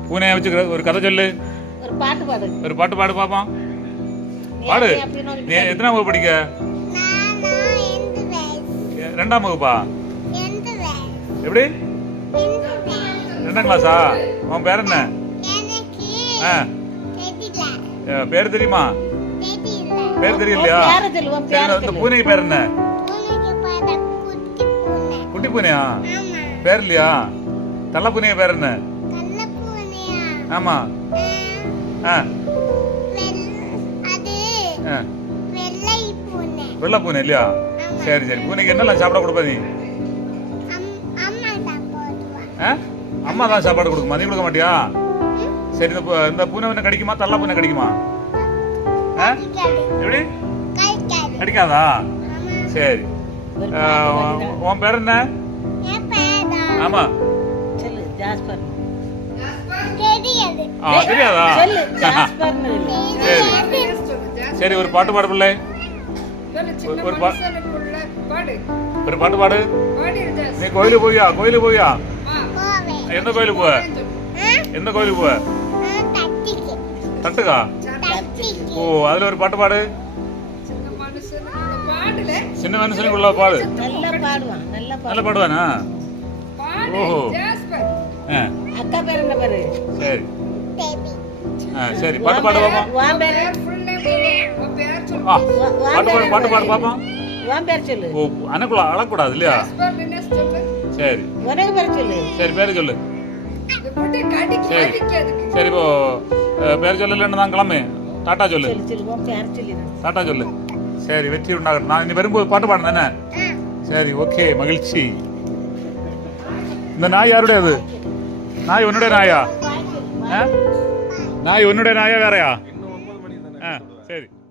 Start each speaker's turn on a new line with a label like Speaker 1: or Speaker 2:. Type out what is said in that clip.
Speaker 1: பூனையை வச்சு ஒரு கதை சொல்லு.
Speaker 2: ஒரு பாட்டு பாடு.
Speaker 1: ஒரு பாட்டு பாடு பாப்போம். பாடு. நீ எத்தனாம் வகுப்பு படிக்க? 2ஆம் வகுப்பா? எப்படி? 2ஆம் கிளாஸா? உன் பேர் என்ன? பேர் தெரியுமா? பேர் தெரியலையா? இந்த பூனைக்கு பேர் என்ன? குட்டி பூனையா? பேர் இல்லையா? தள்ள பூனைய பேர் என்ன? ஆமா. வெள்ளை பூனை இல்லையா? சரி சரி. பூனைக்கு என்னெல்லாம் சாப்பிட கொடுப்ப நீ? அம்மா தான் சாப்பாடு கொடுக்குமா? நீ கொடுக்க மாட்டியா? சரி. இந்த பூனை என்ன கடிக்குமா? தள்ள பூனை கடிக்குமா? எப்படி? கடிக்காதா? சரி. உன் பேர் என்ன? ஆமா. தெரியாதா? சரி சரி. ஒரு பாட்டு பாடு பிள்ளை. ஒரு பாட்டு பாடு. நீ கோயிலுக்கு போவியா? கோயிலுக்கு போவியா? எந்த கோயிலுக்கு போவ? எந்த கோயிலுக்கு போவ? தட்டுக்கா? ஓ, அதுல ஒரு பாட்டு பாடு. சின்ன மனுஷனுக்கு உள்ள பாடு. நல்லா பாடுவானா? ஓஹோ.
Speaker 2: அக்கா பேர் என்ன பேரு?
Speaker 1: சரி சரி. பாட்டு பாடு பாப்போம். பாட்டு பாடு பாப்போம்.
Speaker 2: உன் பேர் சொல்லு.
Speaker 1: ஓ, அழக்கூடாது இல்லையா? சரி.
Speaker 2: உனக்கு பேர் சொல்லு.
Speaker 1: சரி, பேரு சொல்லு. சரி சரி. இப்போ பேர் சொல்லலன்னு தான் கிளம்பு. டாட்டா சொல்லு. டாட்டா சொல்லு. சரி, வெற்றி உண்டாகட்டும். நான் இனி வரும்போது பாட்டு பாடுறேன் தானே? சரி, ஓகே, மகிழ்ச்சி. இந்த நாய் யாருடைய அது? நாய் உன்னுடைய நாயா? நாய் உன்னுடைய நாயா வேறையா? சரி.